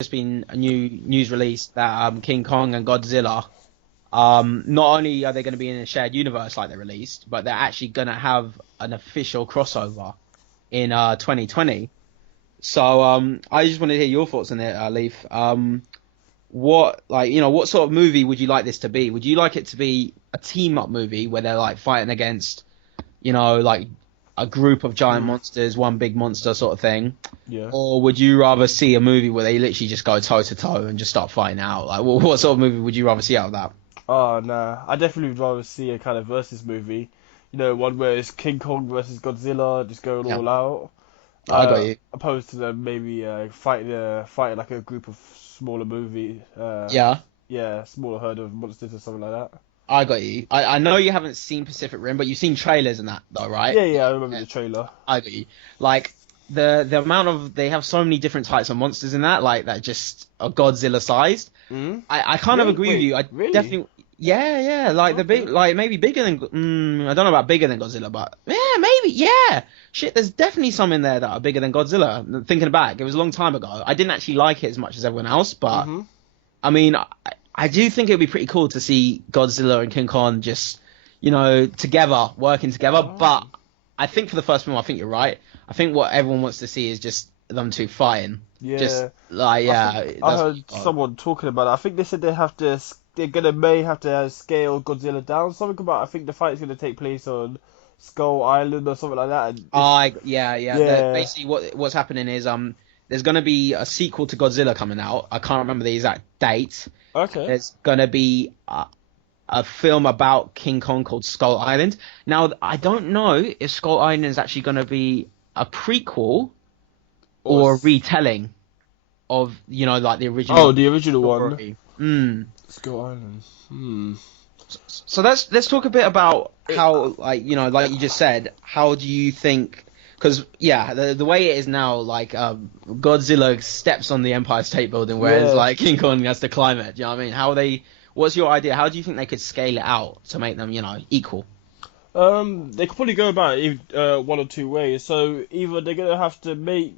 just been a new news release that King Kong and Godzilla, not only are they going to be in a shared universe like they released, but they're actually going to have an official crossover in 2020. So I just want to hear your thoughts on it, Leaf. What sort of movie would you like this to be? Would you like it to be a team up movie where they're like fighting against, like a group of giant monsters, one big monster sort of thing? Yeah. Or would you rather see a movie where they literally just go toe to toe and just start fighting out? Like, what sort of movie would you rather see out of that? Oh, nah. I definitely would rather see a kind of versus movie. One where it's King Kong versus Godzilla, just going Yeah, all out. I got you. Opposed to them maybe fighting like a group of smaller movie. Yeah, Yeah, smaller herd of monsters or something like that. I got you. I know you haven't seen Pacific Rim, but you've seen trailers and that though, right? Yeah, yeah, I remember Yeah, the trailer. I got you. Like the amount of they have so many different types of monsters in that, like that just are Godzilla sized. Mm? I kind of Really? agree with Wait, you. I really? definitely, yeah. Like the big, Okay. like maybe bigger than. I don't know about bigger than Godzilla, but yeah, maybe, yeah. Shit, there's definitely some in there that are bigger than Godzilla. Thinking back, it was a long time ago. I didn't actually like it as much as everyone else, but Mm-hmm. I mean, I do think it'd be pretty cool to see Godzilla and King Kong just, together, working together. Oh. But I think for the first film, I think you're right. I think what everyone wants to see is just them two fighting. Just Yeah. like, yeah, I that's what you heard got. someone talking about it. I think they said may have to scale Godzilla down. Something about I think the fight's gonna take place on Skull Island or something like that. And it's, Yeah. yeah. Basically, what's happening is there's gonna be a sequel to Godzilla coming out. I can't remember the exact date. Okay. There's gonna be a film about King Kong called Skull Island. Now, I don't know if Skull Island is actually gonna be a prequel Or or a s- retelling of like the oh, original the original one. story. Skull Island. Hmm. So let's talk a bit about It, how, like you just said, how do you think? Because yeah, the way it is now, like Godzilla steps on the Empire State Building, whereas yeah. like King Kong has to climb it. Do you know what I mean? What's your idea? How do you think they could scale it out to make them equal? They could probably go about it one or two ways. So either they're gonna have to make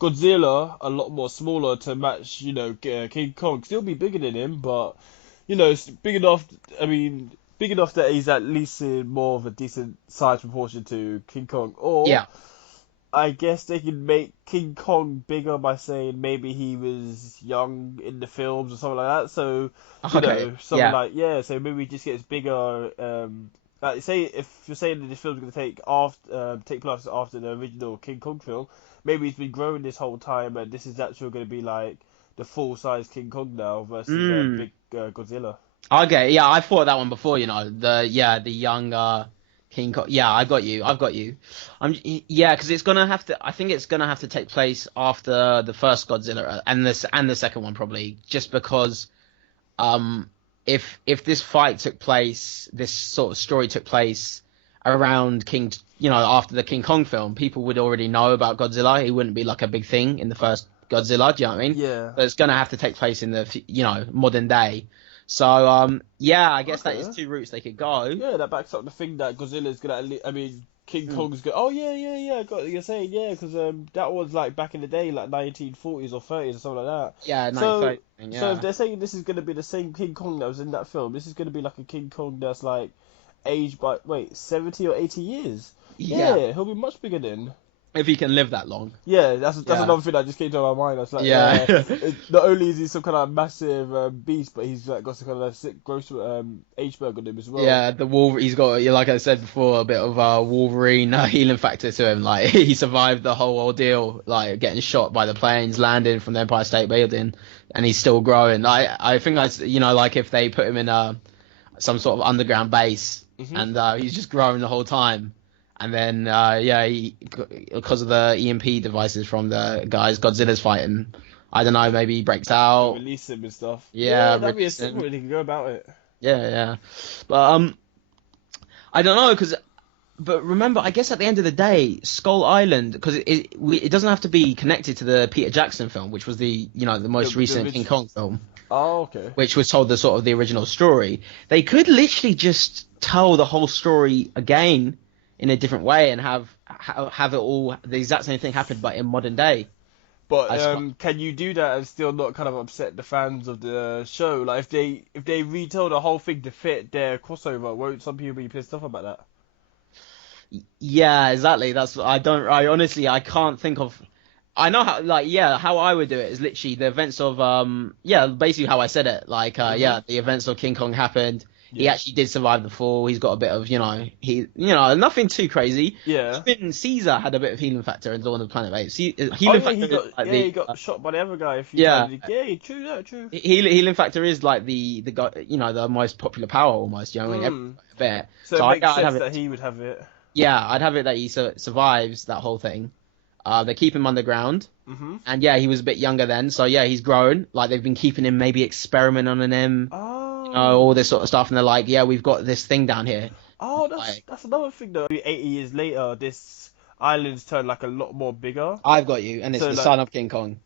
Godzilla a lot more smaller to match, King Kong. Still be bigger than him, but it's big enough. I mean, big enough that he's at least in more of a decent size proportion to King Kong. Or Yeah. I guess they can make King Kong bigger by saying maybe he was young in the films or something like that. So, Okay. something Yeah. like, yeah, so maybe he just gets bigger. Like say if you're saying that this film's gonna take place after the original King Kong film, maybe he's been growing this whole time, and this is actually gonna be like the full size King Kong now versus Mm. big Godzilla. Okay. Yeah, I thought that one before. The young King Kong. Yeah, I got you. I've got you. Yeah, because it's gonna have to. I think it's gonna have to take place after the first Godzilla and the second one probably, just because um if this fight took place, this sort of story took place around after the King Kong film, people would already know about Godzilla. He wouldn't be like a big thing in the first Godzilla. Do you know what I mean? Yeah. So it's gonna have to take place in the modern day. So yeah, I guess that is Okay. two routes they could go. Yeah, that backs up the thing that Godzilla's gonna. I mean, King Mm. Kong's gonna. Oh yeah, yeah, yeah. I got what you're saying, yeah, because that was like back in the day, like 1940s or 30s or something like that. Yeah, So, 1930. so if Yeah. they're saying this is gonna be the same King Kong that was in that film, this is gonna be like a King Kong that's like aged by 70 or 80 years. Yeah. Yeah, he'll be much bigger then. If he can live that long. Yeah, that's Yeah. another thing that just came to my mind. That's like, Yeah. not only is he some kind of massive beast, but he's like got some kind of sick, gross H-berg on him as well. Yeah, the Wolver he's got, yeah, like I said before, a bit of a Wolverine healing factor to him. Like he survived the whole ordeal, like getting shot by the planes, landing from the Empire State Building, and he's still growing. I think that's like if they put him in some sort of underground base, Hmm. and he's just growing the whole time, and then yeah, because of the EMP devices from the guys Godzilla's fighting, I don't know, maybe he breaks To out. release him and stuff. Yeah, Yeah, that'd be a release sick him. way they can go about it. Yeah. But I don't know, but remember, I guess at the end of the day, Skull Island, because it doesn't have to be connected to the Peter Jackson film, which was the most The recent King rich. Kong film, Oh, okay. which was told the sort of the original story. They could literally just tell the whole story again in a different way and have it all the exact same thing happen, but in modern day. But That's quite, can you do that and still not kind of upset the fans of the show? Like if they retell the whole thing to fit their crossover, won't some people be pissed off about that? yeah, exactly. That's I don't. I honestly I can't think of. I know how, like, yeah, how I would do it is literally the events of, yeah, basically how I said it. Like, Mhm. yeah, the events of King Kong happened. He Yeah. actually did survive the fall. He's got a bit of, nothing too crazy. Yeah. Even Caesar had a bit of healing factor in Dawn of the Planet of the Apes. Oh Healing yeah, factor is like he got shot by the other guy a few yeah, times. Yeah, true that, true. healing factor is like the guy, the most popular power almost. You know what I mean? Mm. A bit. So So it makes I'd sense have that it. he would have it. Yeah, I'd have it that he survives that whole thing. They keep him underground. Mhm. And yeah, he was a bit younger then, so yeah, he's grown. Like they've been keeping him, maybe experimenting on him, Oh. all this sort of stuff. And they're like, yeah, we've got this thing down here. Oh, that's Like, that's another thing though. 80 years later, this island's turned like a lot more bigger. I've got you, and it's So the like, son of King Kong.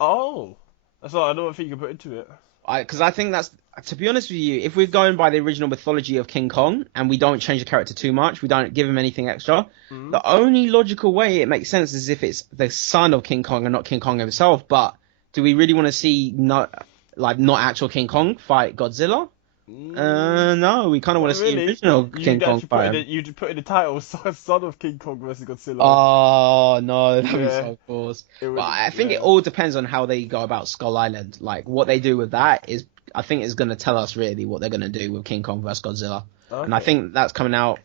oh, that's not another thing you can put into it. Because I think that's, to be honest with you, if we're going by the original mythology of King Kong and we don't change the character too much, we don't give him anything extra. Mhm. The only logical way it makes sense is if it's the son of King Kong and not King Kong himself. But do we really want to see not actual King Kong fight Godzilla? No, we kind of want Not to see really. original King You'd Kong actually fight him. you'd put in the title "Son of King Kong versus Godzilla." Oh no, that'd be Yeah, so cool. it But would. I think it Yeah. all depends on how they go about Skull Island. Like what they do with that is, I think, is going to tell us really what they're going to do with King Kong vs Godzilla. And I Okay. think that's coming out.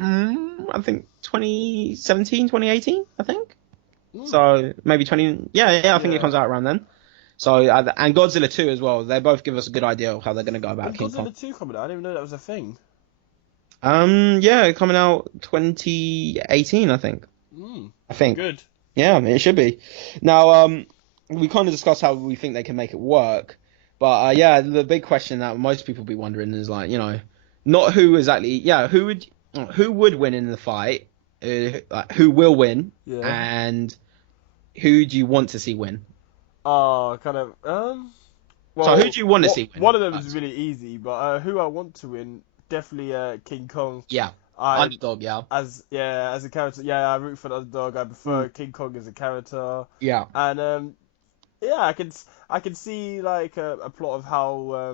I think 2017, 2018. I think. Mm. So maybe 20. Yeah, I think it Yeah. comes out around then. So and Godzilla 2 as well. They both give us a good idea of how they're going to go about When's King Kong. Godzilla 2 coming out? I didn't even know that was a thing. Yeah, coming out 2018, I think. Mm. I think. Good. Yeah, it should be. Now, we kind of discussed how we think they can make it work, but yeah, the big question that most people be wondering is like, not who exactly, yeah, who would win in the fight, like who will win, Yeah. and who do you want to see win? Oh, kind of. So Well, who do you want to see win? one of them is really easy, but who I want to win, definitely King Kong. Yeah, I underdog. Yeah, as a character, yeah, I root for the underdog. I prefer Mm. King Kong as a character, yeah, and yeah, I can see like a plot of how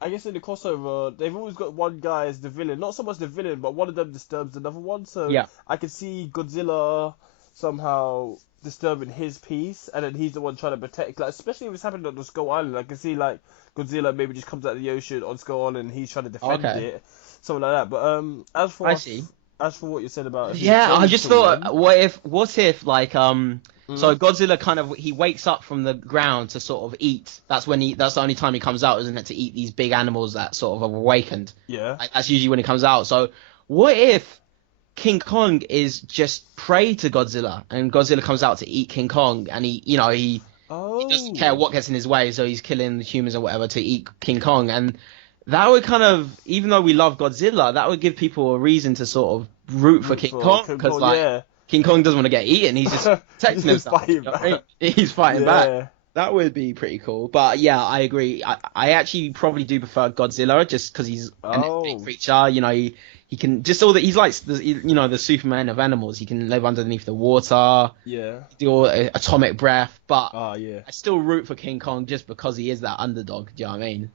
I guess in the crossover they've always got one guy as the villain, not so much the villain, but one of them disturbs another one. So yeah. I can see Godzilla somehow disturbing his peace, and then he's the one trying to protect. Like especially if it's happening on the Skull Island, I can see like Godzilla maybe just comes out of the ocean on Skull Island, and he's trying to defend Okay, it, something like that. But I see. as for what you said about who's Yeah, I going just to thought, win, what if, like, so mm, Godzilla kind of, he wakes up from the ground to sort of eat. That's the only time he comes out, isn't it? To eat these big animals that sort of have awakened. yeah, Like, that's usually when he comes out. So, what if King Kong is just prey to Godzilla, and Godzilla comes out to eat King Kong, and he doesn't care oh, what gets in his way, so he's killing the humans or whatever to eat King Kong, and that would kind of, even though we love Godzilla, that would give people a reason to sort of root for root King for Kong, King because Kong, like yeah. King Kong doesn't want to get eaten, he's just protecting Just himself. fighting You know what I mean? back. He's fighting back. Yeah. That would be pretty cool. But yeah, I agree. I actually probably do prefer Godzilla just because he's an epic Oh. creature. He can just all that, he's like the Superman of animals. He can live underneath the water, Yeah. do all atomic breath. But Oh, yeah. I still root for King Kong just because he is that underdog. Do you know what I mean?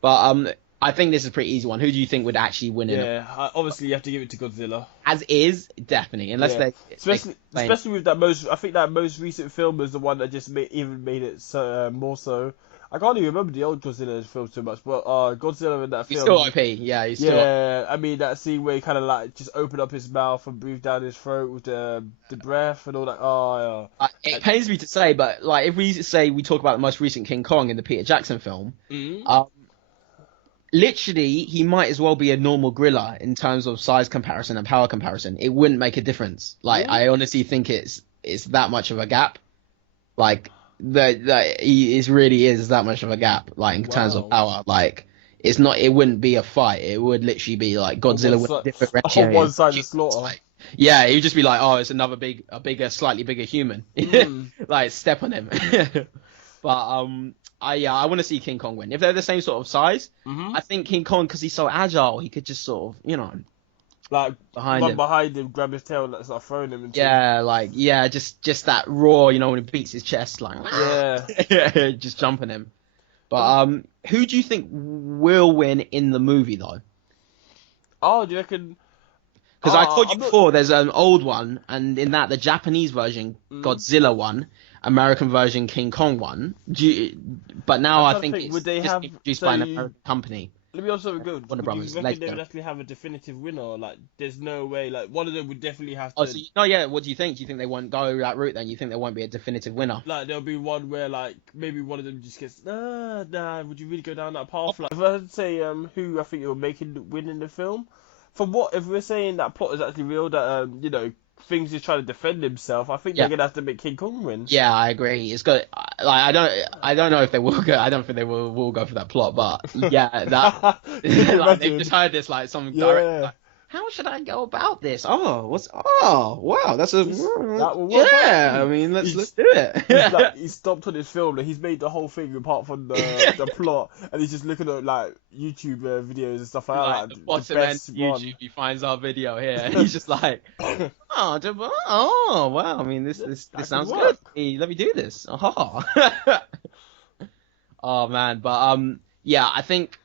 But I think this is a pretty easy one. Who do you think would actually win in it? Yeah. Obviously, you have to give it to Godzilla. As is, definitely. Unless Yeah. they Especially, explain. especially with that most. I think that most recent film was the one that just even made it so more so. I can't even remember the old Godzilla film too much, but Godzilla in that He's film. still OP. Yeah, he's still. Yeah, I mean that scene where he kind of like just opened up his mouth and breathed down his throat with the breath and all that. Oh It pains me to say, but like if we say we talk about the most recent King Kong in the Peter Jackson film, yeah. literally he might as well be a normal gorilla in terms of size comparison and power comparison. It wouldn't make a difference. Like Yeah. I honestly think it's that much of a gap. Like that he is really is that much of a gap. Like in terms of Wow. power, like it's not. It wouldn't be a fight. It would literally be like On Godzilla one would side, differentiate. on one side of humans, slaughter. like, yeah, he would just be like, oh, it's another slightly bigger human. Mm. Like step on him. But I want to see King Kong win. If they're the same sort of size, Mhm. I think King Kong, because he's so agile, he could just sort of like behind run him. behind him, grab his tail, and start throwing him into. Yeah, like yeah, just that roar, when he beats his chest, like Yeah. just jumping him. But Um, who do you think will win in the movie though? oh, do you reckon? Because I told you I'm not. before, there's an old one, and in that the Japanese version, Mm, Godzilla won, American version, King Kong won. But now I'm I trying to think think. Would it's they just have? being produced So by an you, American company, let me also go. Warner Would you Brothers. reckon Later they would go. actually have a definitive winner? Like, there's no way. Like, one of them would definitely have Oh, to. so no, yeah. What do you think? Do you think they won't go that route? Then you think there won't be a definitive winner? Like, there'll be one where like maybe one of them just gets nah. Would you really go down that path? Like, if I had to say who I think you're making win in the film, from what if we're saying that plot is actually real, that things is trying to defend himself, I think they're Yeah. gonna have to make King Kong win. Yeah, I agree. It's got like I don't know if they will go. I don't think they will go for that plot, but yeah, that Can you like they've imagine? just heard this like some director Yeah, like, how should I go about this? Oh wow, that's a this that will work yeah. I perfectly. mean, let's He's do it. he's stopped on his film. Like, he's made the whole thing apart from the plot, and he's just looking at like YouTube videos and stuff like that. Like Like, the the bottom end best of one. YouTube, he finds our video here, and he's just like, oh wow. I mean, this That could sounds good. work. Let me do this. Oh. Oh man, but yeah, I think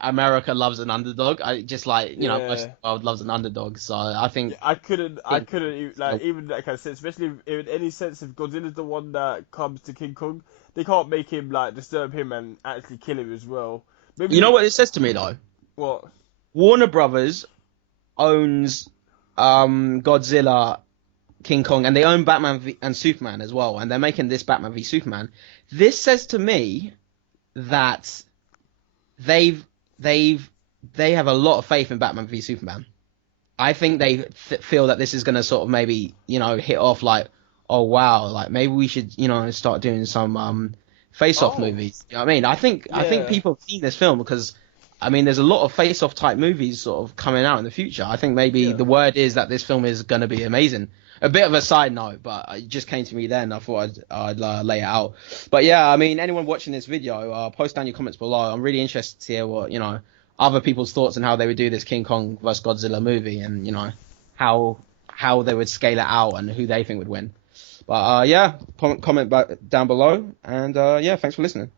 America loves an underdog. I just like most of Yeah. the world loves an underdog. So I Yeah, think, I think couldn't like even that kind of sense, especially in any sense if Godzilla's the one that comes to King Kong, they can't make him like disturb him and actually kill him as well. you know Maybe what it says to me though. what? Warner Brothers owns Godzilla, King Kong, and they own Batman and Superman as well, and they're making this Batman v Superman. This says to me that they've they've they have a lot of faith in Batman v Superman. I think they feel that this is going to sort of maybe, hit off like, oh wow, like maybe we should, start doing some face-off Oh, movies. You know what I mean? I think yeah, people have seen this film because I mean there's a lot of face-off type movies sort of coming out in the future. I think maybe yeah. the word is that this film is going to be amazing. A bit of a side note, but it just came to me then. I thought I'd lay it out. But yeah, I mean, anyone watching this video, post down your comments below. I'm really interested to hear what other people's thoughts on how they would do this King Kong vs Godzilla movie, and how they would scale it out and who they think would win. But yeah, comment back down below, and yeah, thanks for listening.